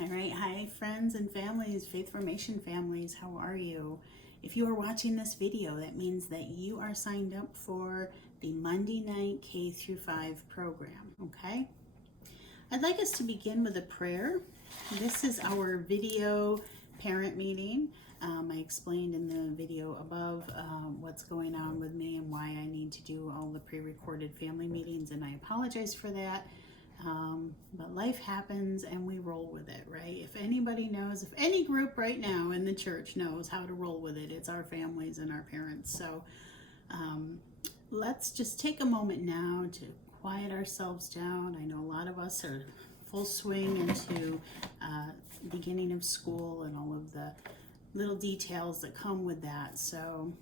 All right, hi friends and families, Faith Formation families, how are you? If you are watching this video, that means that you are signed up for the Monday night K through 5 program, okay? I'd like us to begin with a prayer. This is our video parent meeting. I explained in the video above what's going on with me and why I need to do all the pre-recorded family meetings, and I apologize for that. But life happens and we roll with it, right? If anybody knows, if any group right now in the church knows how to roll with it, it's our families and our parents. So let's just take a moment now to quiet ourselves down. I know a lot of us are full swing into beginning of school and all of the little details that come with that. So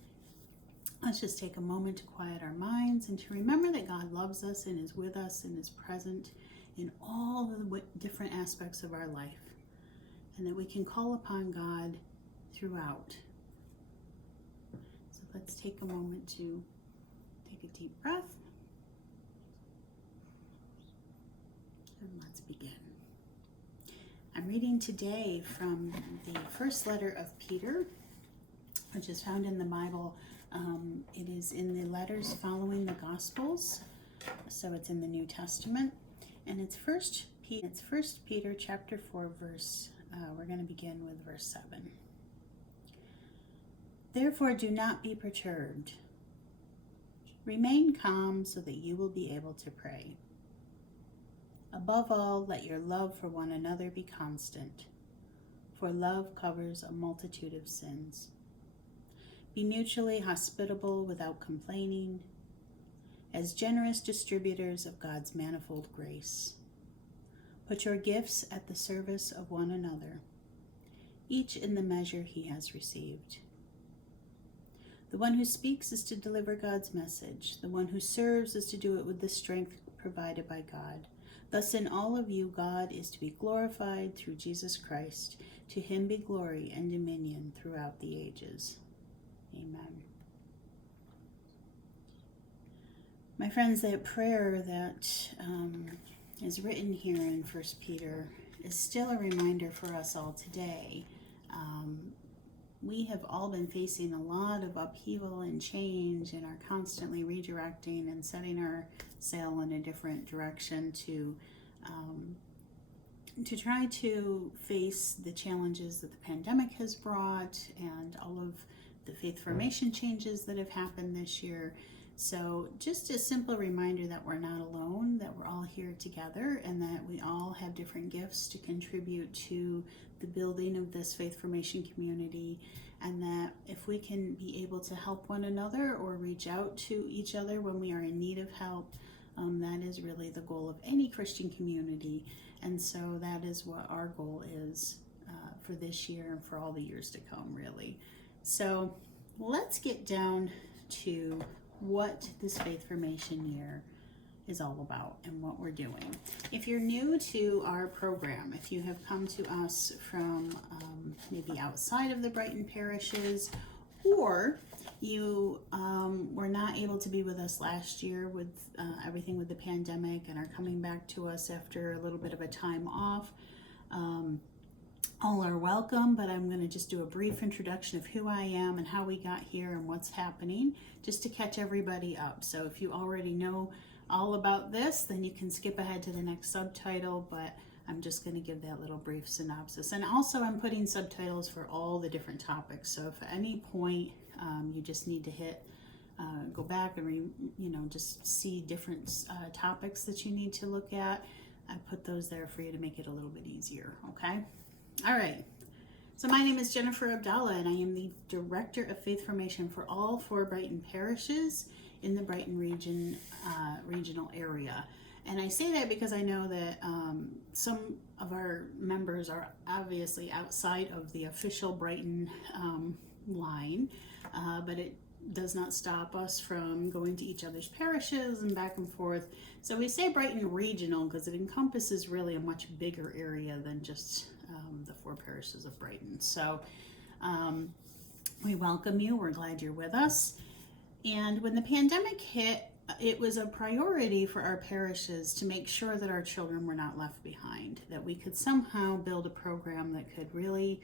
let's just take a moment to quiet our minds and to remember that God loves us and is with us and is present in all the different aspects of our life, and that we can call upon God throughout. So let's take a moment to take a deep breath, and let's begin. I'm reading today from the first letter of Peter, which is found in the Bible. It is in the letters following the Gospels, so it's in the New Testament, and it's First Peter chapter 4 verse. We're going to begin with verse 7. Therefore, do not be perturbed. Remain calm so that you will be able to pray. Above all, let your love for one another be constant, for love covers a multitude of sins. Be mutually hospitable without complaining, as generous distributors of God's manifold grace. Put your gifts at the service of one another, each in the measure he has received. The one who speaks is to deliver God's message. The one who serves is to do it with the strength provided by God. Thus in all of you, God is to be glorified through Jesus Christ. To him be glory and dominion throughout the ages. Amen. My friends, that prayer that is written here in 1 Peter is still a reminder for us all today. We have all been facing a lot of upheaval and change and are constantly redirecting and setting our sail in a different direction to try to face the challenges that the pandemic has brought and all of the faith formation changes that have happened this year. So just a simple reminder that we're not alone, that we're all here together, and that we all have different gifts to contribute to the building of this faith formation community, and that if we can be able to help one another or reach out to each other when we are in need of help, that is really the goal of any Christian community. And so that is what our goal is for this year and for all the years to come, really. So let's get down to what this faith formation year is all about and what we're doing. If you're new to our program, if you have come to us from maybe outside of the Brighton parishes, or you were not able to be with us last year with everything with the pandemic and are coming back to us after a little bit of a time off, all are welcome, but I'm going to just do a brief introduction of who I am and how we got here and what's happening, just to catch everybody up. So if you already know all about this, then you can skip ahead to the next subtitle, but I'm just going to give that little brief synopsis. And also I'm putting subtitles for all the different topics, so if at any point you just need to go back and just see different topics that you need to look at, I put those there for you to make it a little bit easier, okay? All right, so my name is Jennifer Abdallah, and I am the Director of Faith Formation for all 4 Brighton parishes in the Brighton regional area. And I say that because I know that some of our members are obviously outside of the official Brighton line, but it does not stop us from going to each other's parishes and back and forth. So we say Brighton regional because it encompasses really a much bigger area than just the 4 parishes of Brighton. So we welcome you. We're glad you're with us. And when the pandemic hit, it was a priority for our parishes to make sure that our children were not left behind, that we could somehow build a program that could really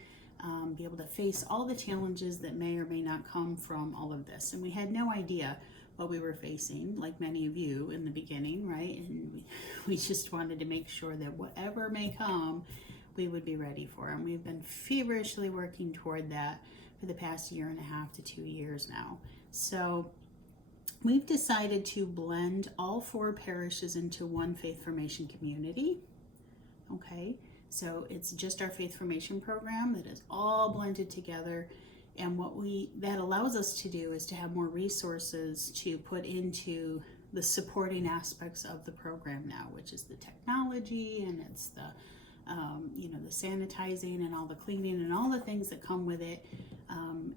be able to face all the challenges that may or may not come from all of this. And we had no idea what we were facing, like many of you in the beginning, right? And we just wanted to make sure that whatever may come, we would be ready for. And we've been feverishly working toward that for the past 1.5 to 2 years now. So we've decided to blend all 4 parishes into one faith formation community. Okay, so it's just our faith formation program that is all blended together. And what that allows us to do is to have more resources to put into the supporting aspects of the program now, which is the technology, and it's the the sanitizing and all the cleaning and all the things that come with it,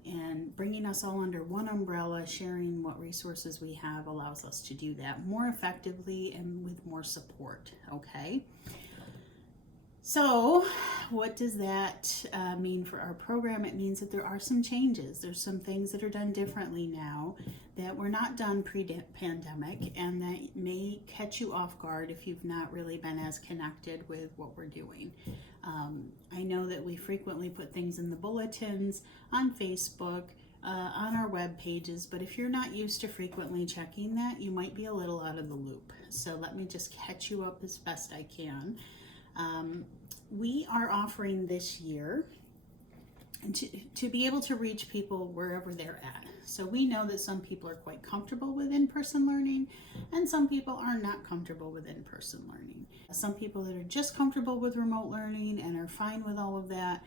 and bringing us all under one umbrella, sharing what resources we have allows us to do that more effectively and with more support. Okay. So what does that mean for our program? It means that there are some changes. There's some things that are done differently now that were not done pre-pandemic, and that may catch you off guard if you've not really been as connected with what we're doing. I know that we frequently put things in the bulletins, on Facebook, on our web pages, but if you're not used to frequently checking that, you might be a little out of the loop. So let me just catch you up as best I can. We are offering this year to be able to reach people wherever they're at. So we know that some people are quite comfortable with in-person learning, and some people are not comfortable with in-person learning. Some people that are just comfortable with remote learning and are fine with all of that.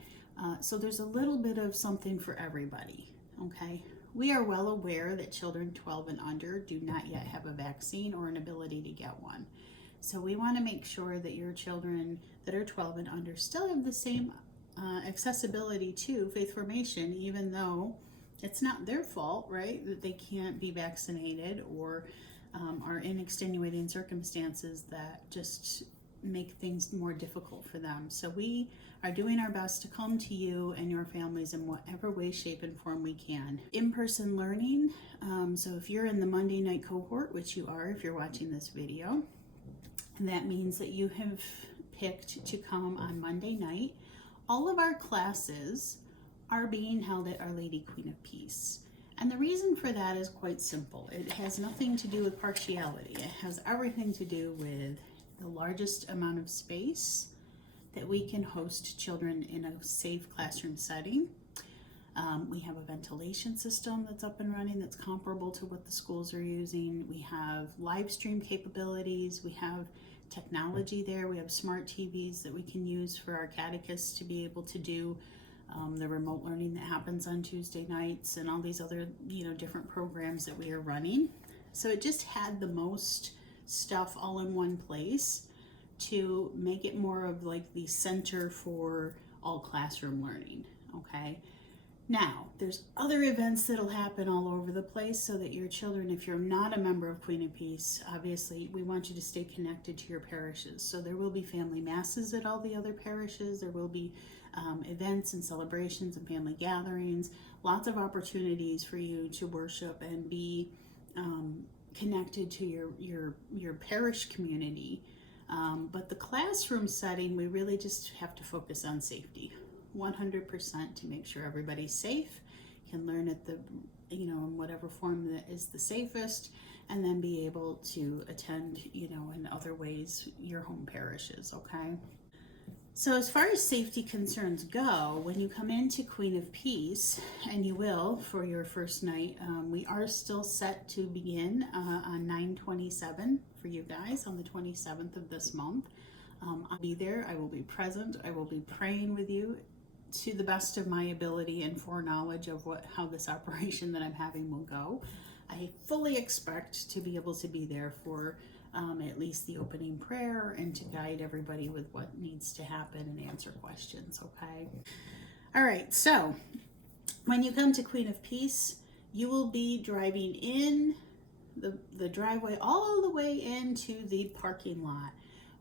So there's a little bit of something for everybody, okay? We are well aware that children 12 and under do not yet have a vaccine or an ability to get one. So we want to make sure that your children that are 12 and under still have the same accessibility to faith formation, even though it's not their fault, right, that they can't be vaccinated or are in extenuating circumstances that just make things more difficult for them. So we are doing our best to come to you and your families in whatever way, shape, and form we can. In-person learning, so if you're in the Monday night cohort, which you are if you're watching this video, that means that you have picked to come on Monday night. All of our classes are being held at Our Lady Queen of Peace. And the reason for that is quite simple. It has nothing to do with partiality. It has everything to do with the largest amount of space that we can host children in a safe classroom setting. We have a ventilation system that's up and running that's comparable to what the schools are using. We have live stream capabilities. We have technology there. We have smart TVs that we can use for our catechists to be able to do the remote learning that happens on Tuesday nights and all these other, different programs that we are running. So it just had the most stuff all in one place to make it more of like the center for all classroom learning, okay? Now, there's other events that'll happen all over the place so that your children, if you're not a member of Queen of Peace, obviously we want you to stay connected to your parishes. So there will be family masses at all the other parishes. There will be events and celebrations and family gatherings, lots of opportunities for you to worship and be connected to your parish community. But the classroom setting, we really just have to focus on safety. 100% to make sure everybody's safe, can learn at the, in whatever form that is the safest, and then be able to attend, in other ways, your home parishes, okay? So as far as safety concerns go, when you come into Queen of Peace, and you will for your first night, we are still set to begin on 9/27 for you guys on the 27th of this month. I'll be there. I will be present. I will be praying with you to the best of my ability and foreknowledge of how this operation that I'm having will go. I fully expect to be able to be there for at least the opening prayer and to guide everybody with what needs to happen and answer questions, okay? All right, so when you come to Queen of Peace, you will be driving in the driveway all the way into the parking lot.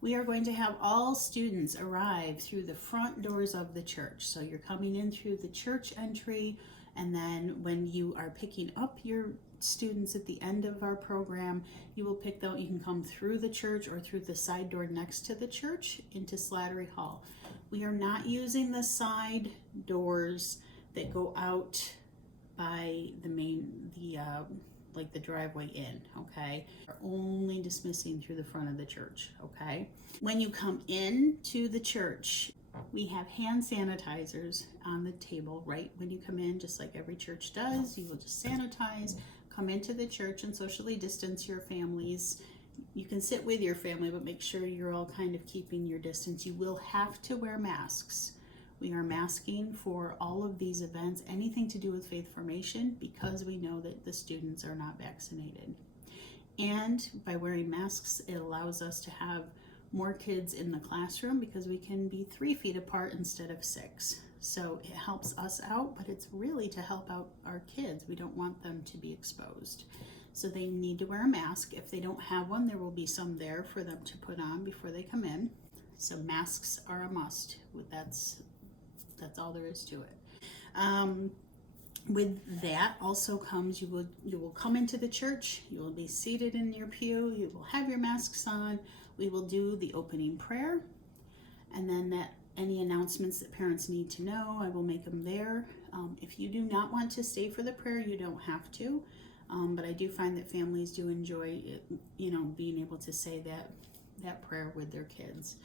We are going to have all students arrive through the front doors of the church. So you're coming in through the church entry, and then when you are picking up your students at the end of our program, you will pick them. You can come through the church or through the side door next to the church into Slattery Hall. We are not using the side doors that go out by the main, like the driveway in, okay? We're only dismissing through the front of the church, okay? When you come in to the church, we have hand sanitizers on the table right when you come in, just like every church does. You will just sanitize, come into the church and socially distance your families. You can sit with your family, but make sure you're all kind of keeping your distance. You will have to wear masks. We are masking for all of these events, anything to do with faith formation, because we know that the students are not vaccinated. And by wearing masks, it allows us to have more kids in the classroom because we can be 3 feet apart instead of 6. So it helps us out, but it's really to help out our kids. We don't want them to be exposed. So they need to wear a mask. If they don't have one, there will be some there for them to put on before they come in. So masks are a must. That's all there is to it. With that also comes, you will come into the church, you will be seated in your pew, you will have your masks on, we will do the opening prayer, and then any announcements that parents need to know, I will make them there. If you do not want to stay for the prayer, you don't have to, but I do find that families do enjoy it, being able to say that prayer with their kids.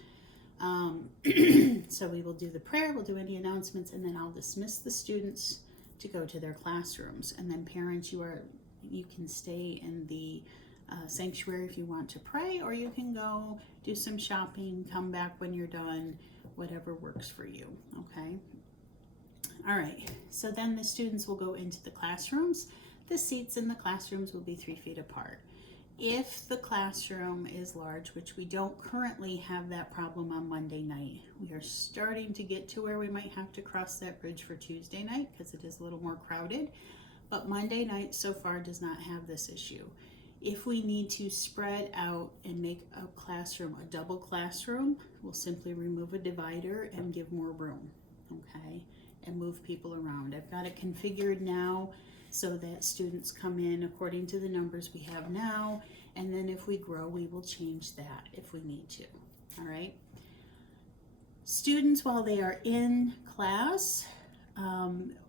So we will do the prayer, we'll do any announcements, and then I'll dismiss the students to go to their classrooms. And then parents, you can stay in the sanctuary if you want to pray, or you can go do some shopping, come back when you're done, whatever works for you, okay? All right, so then the students will go into the classrooms. The seats in the classrooms will be 3 feet apart. If the classroom is large, which we don't currently have that problem on Monday night, we are starting to get to where we might have to cross that bridge for Tuesday night because it is a little more crowded, but Monday night so far does not have this issue. If we need to spread out and make a classroom a double classroom, we'll simply remove a divider and give more room, okay, and move people around. I've got it configured now so that students come in according to the numbers we have now, and then if we grow, we will change that if we need to, all right? Students, while they are in class,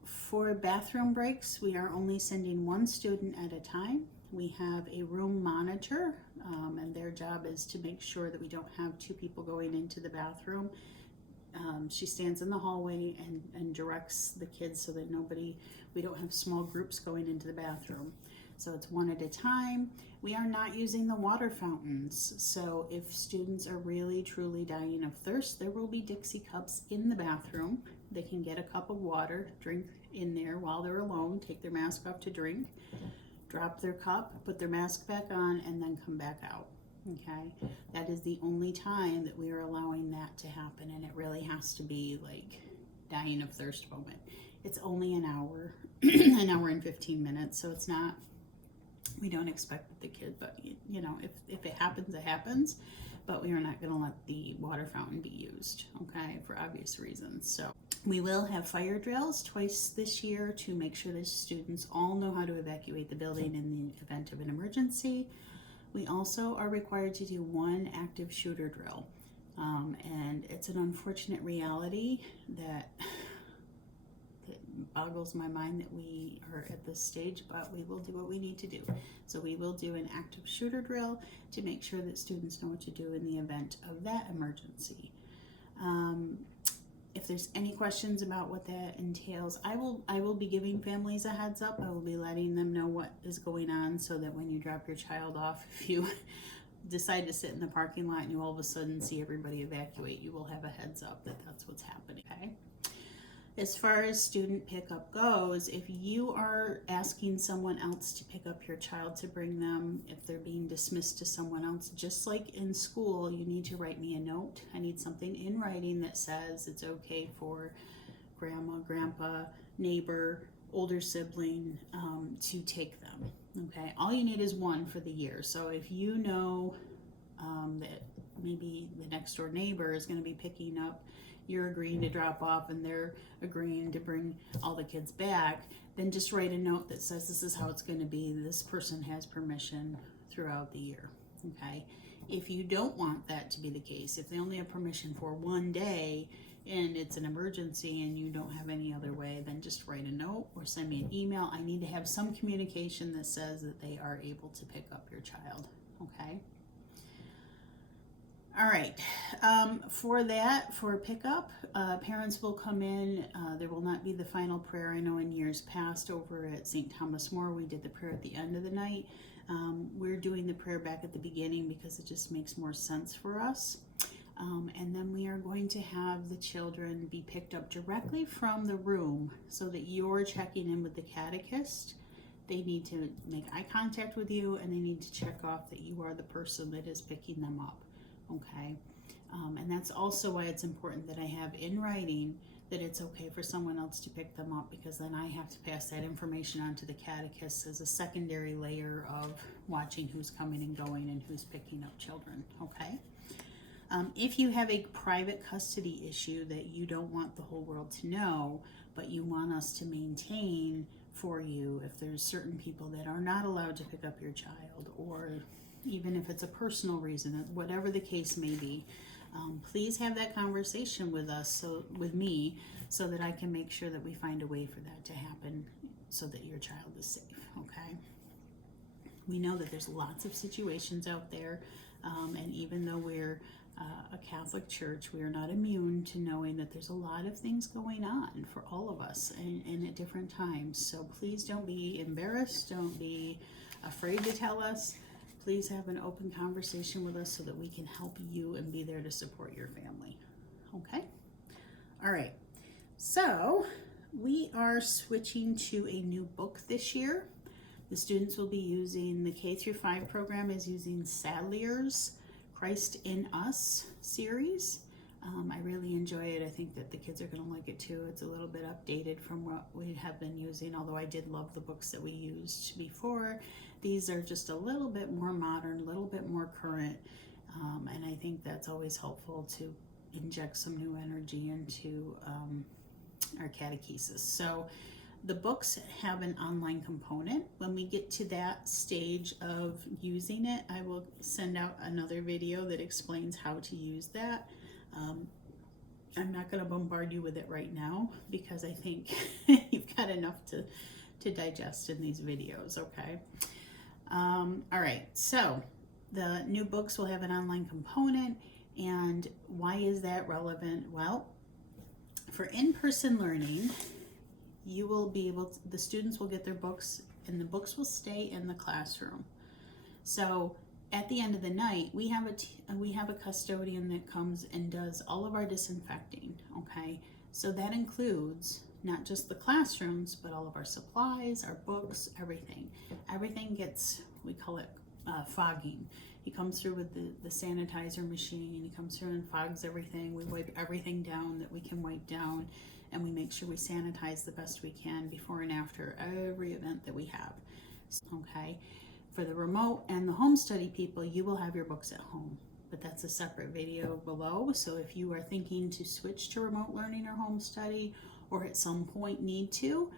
for bathroom breaks, we are only sending 1 student at a time. We have a room monitor, and their job is to make sure that we don't have 2 people going into the bathroom. She stands in the hallway and directs the kids so that we don't have small groups going into the bathroom. So it's 1 at a time. We are not using the water fountains. So if students are really truly dying of thirst, there will be Dixie cups in the bathroom. They can get a cup of water, drink in there while they're alone, take their mask off to drink, drop their cup, put their mask back on, and then come back out. Okay, that is the only time that we are allowing that to happen, and it really has to be like dying of thirst moment. It's only an hour, an hour and 15 minutes, so it's not, we don't expect the kid, but if it happens, it happens, but we are not going to let the water fountain be used, okay, for obvious reasons. So we will have fire drills twice this year to make sure that students all know how to evacuate the building in the event of an emergency. We also are required to do 1 active shooter drill, and it's an unfortunate reality that boggles my mind that we are at this stage, but we will do what we need to do. So we will do an active shooter drill to make sure that students know what to do in the event of that emergency. If there's any questions about what that entails, I will be giving families a heads up. I will be letting them know what is going on so that when you drop your child off, if you decide to sit in the parking lot and you all of a sudden see everybody evacuate, you will have a heads up that that's what's happening, okay? As far as student pickup goes, if you are asking someone else to pick up your child to bring them, if they're being dismissed to someone else, just like in school, you need to write me a note. I need something in writing that says it's okay for grandma, grandpa, neighbor, older sibling to take them, okay? All you need is 1 for the year. So if you know that maybe the next door neighbor is going to be picking up you're agreeing to drop off and they're agreeing to bring all the kids back, then just write a note that says this is how it's going to be. This person has permission throughout the year. Okay. If you don't want that to be the case, if they only have permission for one day and it's an emergency and you don't have any other way, then just write a note or send me an email. I need to have some communication that says that they are able to pick up your child. Okay. All right, for pickup, parents will come in. There will not be the final prayer. I know in years past over at St. Thomas More, we did the prayer at the end of the night. We're doing the prayer back at the beginning because it just makes more sense for us. And then we are going to have the children be picked up directly from the room so that you're checking in with the catechist. They need to make eye contact with you and they need to check off that you are the person that is picking them up. Okay, and that's also why it's important that I have in writing that it's okay for someone else to pick them up, because then I have to pass that information on to the catechist as a secondary layer of watching who's coming and going and who's picking up children. Okay, if you have a private custody issue that you don't want the whole world to know, but you want us to maintain for you, if there's certain people that are not allowed to pick up your child, or even if it's a personal reason, whatever the case may be, please have that conversation with us, with me, so that I can make sure that we find a way for that to happen so that your child is safe. Okay. We know that there's lots of situations out there, and even though we're a Catholic church, we are not immune to knowing that there's a lot of things going on for all of us and at different times. So please don't be embarrassed. Don't be afraid to tell us. Please have an open conversation with us so that we can help you and be there to support your family. Okay? All right. So we are switching to a new book this year. The students will be using, the K-5 program is using Sadlier's Christ in Us series. I really enjoy it. I think that the kids are going to like it too. It's a little bit updated from what we have been using, although I did love the books that we used before. These are just a little bit more modern, a little bit more current, and I think that's always helpful to inject some new energy into our catechesis. So the books have an online component. When we get to that stage of using it, I will send out another video that explains how to use that. I'm not going to bombard you with it right now because I think you've got enough to digest in these videos, okay? All right, so the new books will have an online component, and why is that relevant? Well, for in-person learning, you will be able to, the students will get their books and the books will stay in the classroom. So at the end of the night, we have a custodian that comes and does all of our disinfecting, okay? So that includes not just the classrooms, but all of our supplies, our books, everything. Everything gets, we call it fogging. He comes through with the sanitizer machine, he comes through and fogs everything. We wipe everything down that we can wipe down, and we make sure we sanitize the best we can before and after every event that we have, okay? For the remote and the home study people, you will have your books at home, but that's a separate video below. So if you are thinking to switch to remote learning or home study, or at some point need to,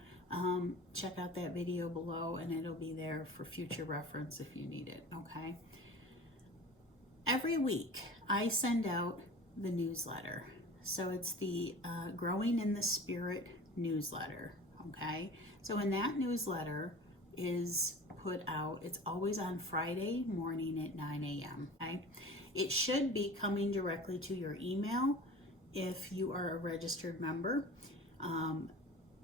check out that video below and it'll be there for future reference if you need it, okay? Every week I send out the newsletter. So it's the Growing in the Spirit newsletter, okay? So in that newsletter is put out, it's always on Friday morning at 9 a.m., okay? It should be coming directly to your email if you are a registered member.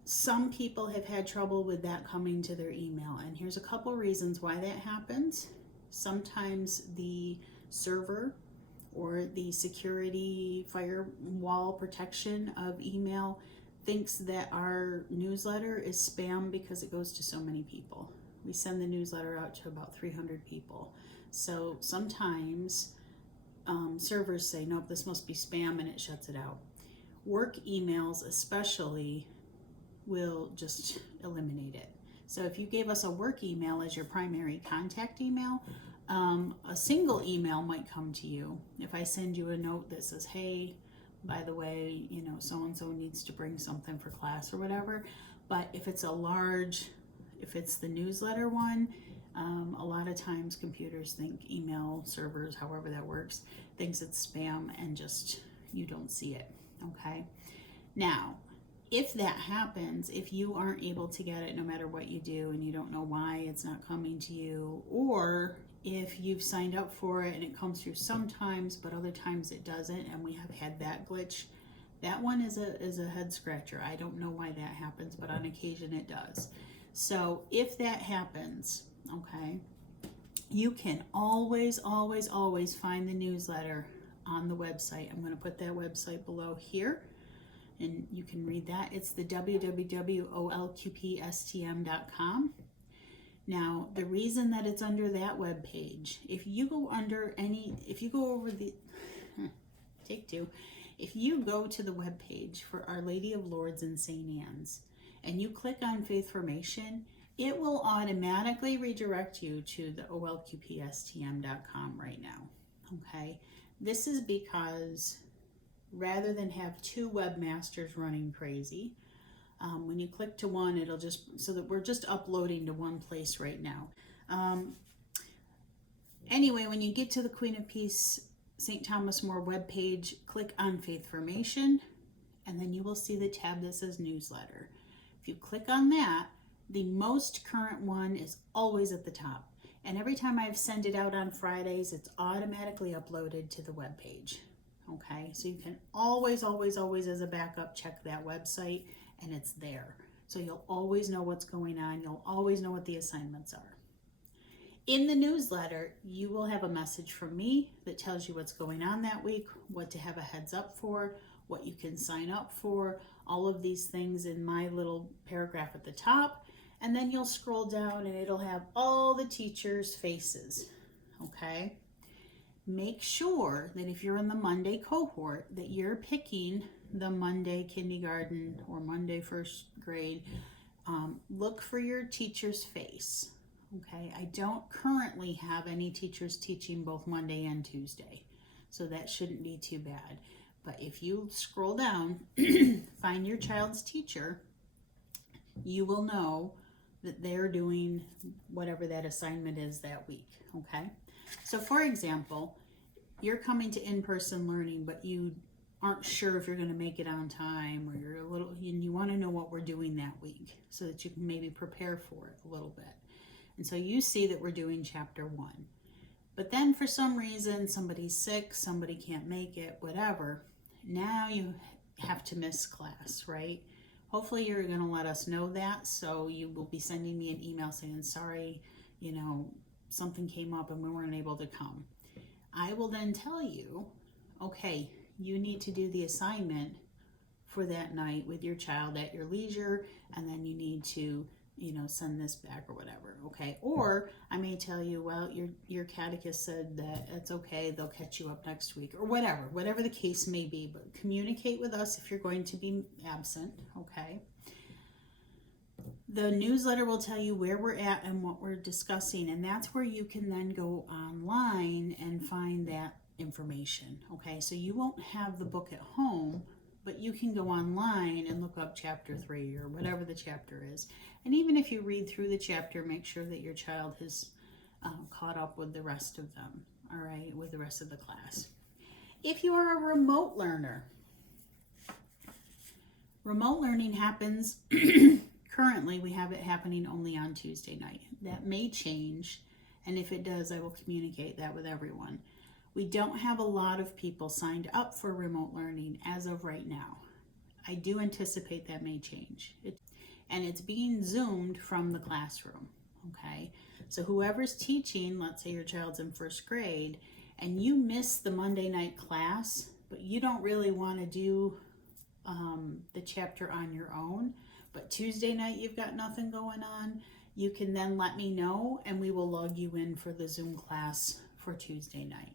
Some people have had trouble with that coming to their email, and here's a couple reasons why that happens. Sometimes the server or the security firewall protection of email thinks that our newsletter is spam because it goes to so many people. We send the newsletter out to about 300 people. So sometimes servers say, nope, this must be spam, and it shuts it out. Work emails especially will just eliminate it. So if you gave us a work email as your primary contact email, a single email might come to you. If I send you a note that says, hey, by the way, you know, so-and-so needs to bring something for class or whatever. But if it's if it's the newsletter one, a lot of times computers think, email servers, however that works, thinks it's spam and just, you don't see it, okay? Now, if that happens, if you aren't able to get it no matter what you do and you don't know why it's not coming to you, or if you've signed up for it and it comes through sometimes but other times it doesn't, and we have had that glitch, that one is a head scratcher. I don't know why that happens, but on occasion it does. So if that happens, okay, you can always find the newsletter on the website. I'm going to put that website below here, and you can read that. It's the www.olqpstm.com. Now, the reason that it's under that web page, if you go over the, take two, if you go to the web page for Our Lady of Lourdes and St. Anne's, and you click on Faith Formation, it will automatically redirect you to the olqpstm.com right now, okay? This is because rather than have two webmasters running crazy, when you click to one, it'll just, so that we're just uploading to one place right now. Anyway, when you get to the Queen of Peace St. Thomas More webpage, click on Faith Formation, and then you will see the tab that says Newsletter. If you click on that, the most current one is always at the top. And every time I've sent it out on Fridays, it's automatically uploaded to the webpage. Okay, so you can always as a backup check that website, and it's there. So you'll always know what's going on. You'll always know what the assignments are. In the newsletter, you will have a message from me that tells you what's going on that week, what to have a heads up for, what you can sign up for, all of these things in my little paragraph at the top. And then you'll scroll down and it'll have all the teachers' faces, okay? Make sure that if you're in the Monday cohort that you're picking the Monday kindergarten or Monday first grade. Look for your teacher's face, okay? I don't currently have any teachers teaching both Monday and Tuesday, so that shouldn't be too bad. But if you scroll down, find your child's teacher, you will know that they're doing whatever that assignment is that week, okay? So for example, you're coming to in-person learning, but you aren't sure if you're going to make it on time, or you're you want to know what we're doing that week so that you can maybe prepare for it a little bit. And so you see that we're doing chapter 1. But then for some reason, somebody's sick, somebody can't make it, whatever. Now you have to miss class, right? Hopefully you're going to let us know that, so you will be sending me an email saying, sorry, you know, something came up and we weren't able to come. I will then tell you, okay, you need to do the assignment for that night with your child at your leisure, and then you need to, you know, send this back or whatever, okay? Or I may tell you, well, your catechist said that it's okay, they'll catch you up next week, or whatever the case may be. But communicate with us if you're going to be absent, okay? The newsletter will tell you where we're at and what we're discussing, and that's where you can then go online and find that information, okay? So you won't have the book at home, but you can go online and look up chapter 3 or whatever the chapter is. And even if you read through the chapter, make sure that your child has caught up with the rest of them, all right, with the rest of the class. If you are a remote learner, remote learning happens, currently we have it happening only on Tuesday night. That may change, and if it does, I will communicate that with everyone. We don't have a lot of people signed up for remote learning as of right now. I do anticipate that may change. And it's being Zoomed from the classroom, okay? So whoever's teaching, let's say your child's in first grade, and you miss the Monday night class, but you don't really want to do the chapter on your own, but Tuesday night you've got nothing going on, you can then let me know and we will log you in for the Zoom class for Tuesday night.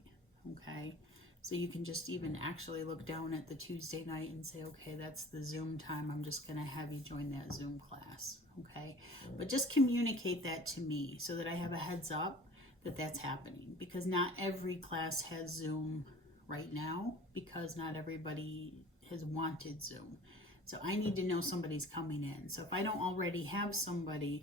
Okay, so you can just even actually look down at the Tuesday night and say, okay, that's the Zoom time, I'm just going to have you join that Zoom class, okay? But just communicate that to me so that I have a heads up that that's happening, because not every class has Zoom right now because not everybody has wanted Zoom. So I need to know somebody's coming in. So if I don't already have somebody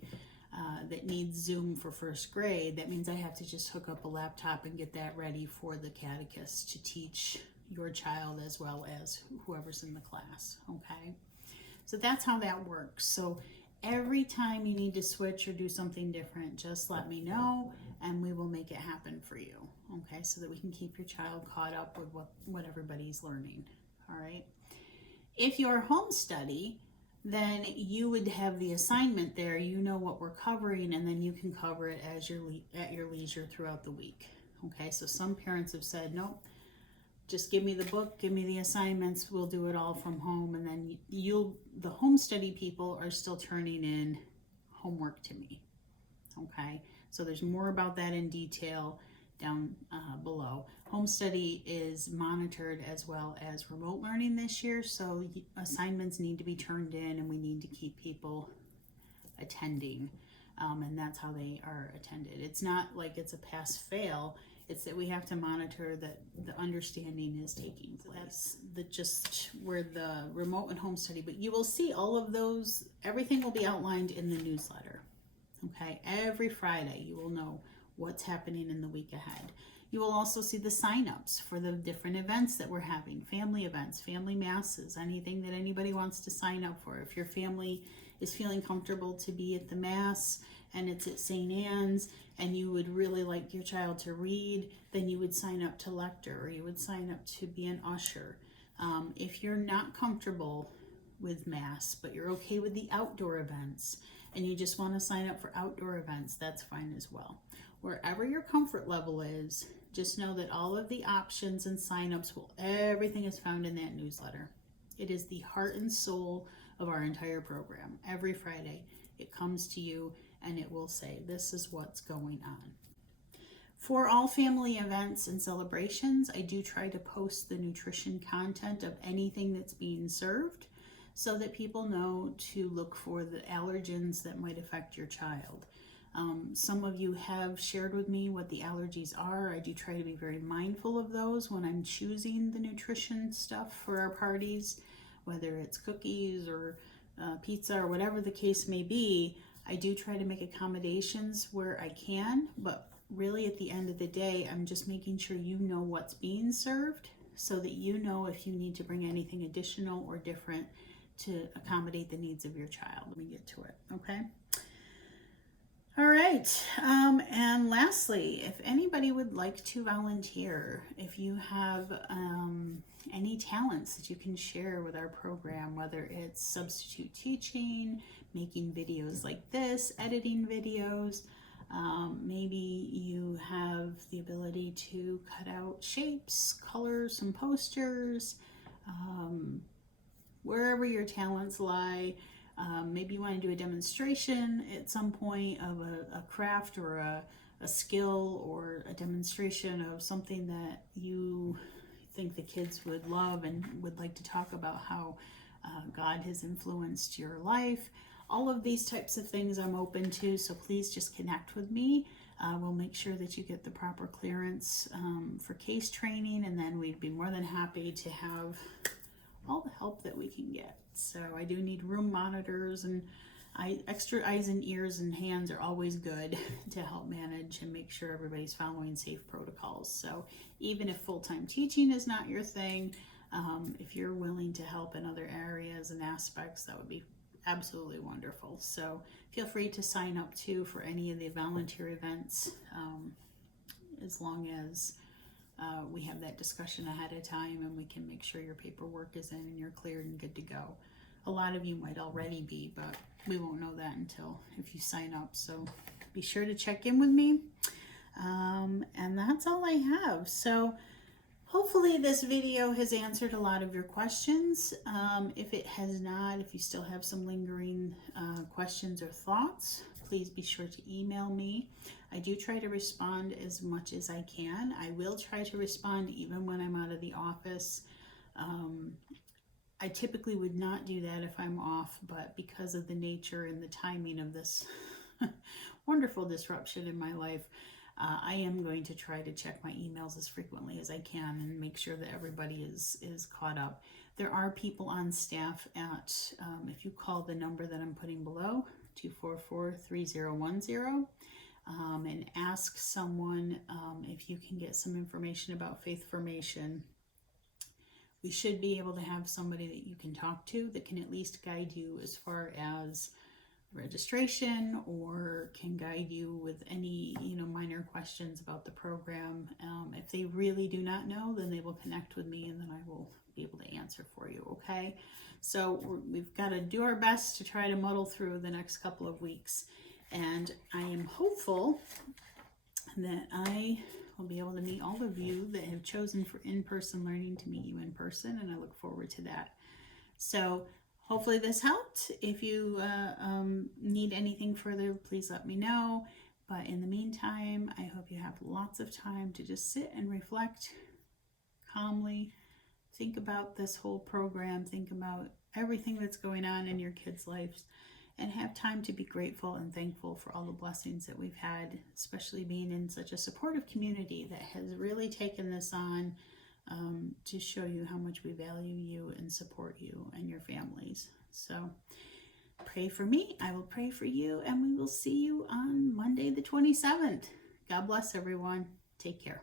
that needs Zoom for first grade, that means I have to just hook up a laptop and get that ready for the catechist to teach your child as well as whoever's in the class, okay? So that's how that works. So every time you need to switch or do something different, just let me know and we will make it happen for you, okay? So that we can keep your child caught up with what everybody's learning, all right? If you're home study, then you would have the assignment there. You know what we're covering, and then you can cover it as at your leisure throughout the week. Okay, so some parents have said, nope, just give me the book, give me the assignments, we'll do it all from home, and then the home study people are still turning in homework to me. Okay, so there's more about that in detail down below. Home study is monitored as well as remote learning this year, so assignments need to be turned in and we need to keep people attending, and that's how they are attended. It's not like it's a pass-fail, it's that we have to monitor that the understanding is taking place. That's just where the remote and home study, but you will see all of those, everything will be outlined in the newsletter. Okay, every Friday you will know what's happening in the week ahead. You will also see the sign-ups for the different events that we're having, family events, family masses, anything that anybody wants to sign up for. If your family is feeling comfortable to be at the mass and it's at St. Anne's and you would really like your child to read, then you would sign up to lector or you would sign up to be an usher. If you're not comfortable with mass, but you're okay with the outdoor events and you just want to sign up for outdoor events, that's fine as well. Wherever your comfort level is, just know that all of the options and signups, everything is found in that newsletter. It is the heart and soul of our entire program. Every Friday, it comes to you and it will say, this is what's going on. For all family events and celebrations, I do try to post the nutrition content of anything that's being served so that people know to look for the allergens that might affect your child. Some of you have shared with me what the allergies are. I do try to be very mindful of those when I'm choosing the nutrition stuff for our parties, whether it's cookies or pizza or whatever the case may be. I do try to make accommodations where I can, but really at the end of the day, I'm just making sure you know what's being served so that you know if you need to bring anything additional or different to accommodate the needs of your child. Let me get to it, okay? All right, and lastly, if anybody would like to volunteer, if you have any talents that you can share with our program, whether it's substitute teaching, making videos like this, editing videos, maybe you have the ability to cut out shapes, color some posters, wherever your talents lie. Maybe you want to do a demonstration at some point of a craft or a skill or a demonstration of something that you think the kids would love and would like to talk about how God has influenced your life. All of these types of things I'm open to, so please just connect with me. We'll make sure that you get the proper clearance for case training, and then we'd be more than happy to have all the help that we can get. So I do need room monitors, and extra eyes and ears and hands are always good to help manage and make sure everybody's following safe protocols. So even if full-time teaching is not your thing, if you're willing to help in other areas and aspects, that would be absolutely wonderful. So feel free to sign up too for any of the volunteer events, as long as we have that discussion ahead of time and we can make sure your paperwork is in and you're cleared and good to go. A lot of you might already be, but we won't know that until if you sign up. So be sure to check in with me. And that's all I have. So hopefully this video has answered a lot of your questions. If it has not, if you still have some lingering questions or thoughts, please be sure to email me. I do try to respond as much as I can. I will try to respond even when I'm out of the office. I typically would not do that if I'm off, but because of the nature and the timing of this wonderful disruption in my life, I am going to try to check my emails as frequently as I can and make sure that everybody is caught up. There are people on staff at, if you call the number that I'm putting below, 244-3010, and ask someone if you can get some information about faith formation. We should be able to have somebody that you can talk to that can at least guide you as far as registration, or can guide you with any minor questions about the program. If they really do not know, then they will connect with me, and then I will be able to answer for you. Okay, so we've got to do our best to try to muddle through the next couple of weeks, and I am hopeful that I will be able to meet all of you that have chosen for in-person learning to meet you in person, and I look forward to that. So hopefully this helped. If you need anything further, please let me know. But in the meantime, I hope you have lots of time to just sit and reflect calmly. Think about this whole program. Think about everything that's going on in your kids' lives, and have time to be grateful and thankful for all the blessings that we've had, especially being in such a supportive community that has really taken this on to show you how much we value you and support you and your families. So pray for me, I will pray for you, and we will see you on Monday the 27th. God bless everyone. Take care.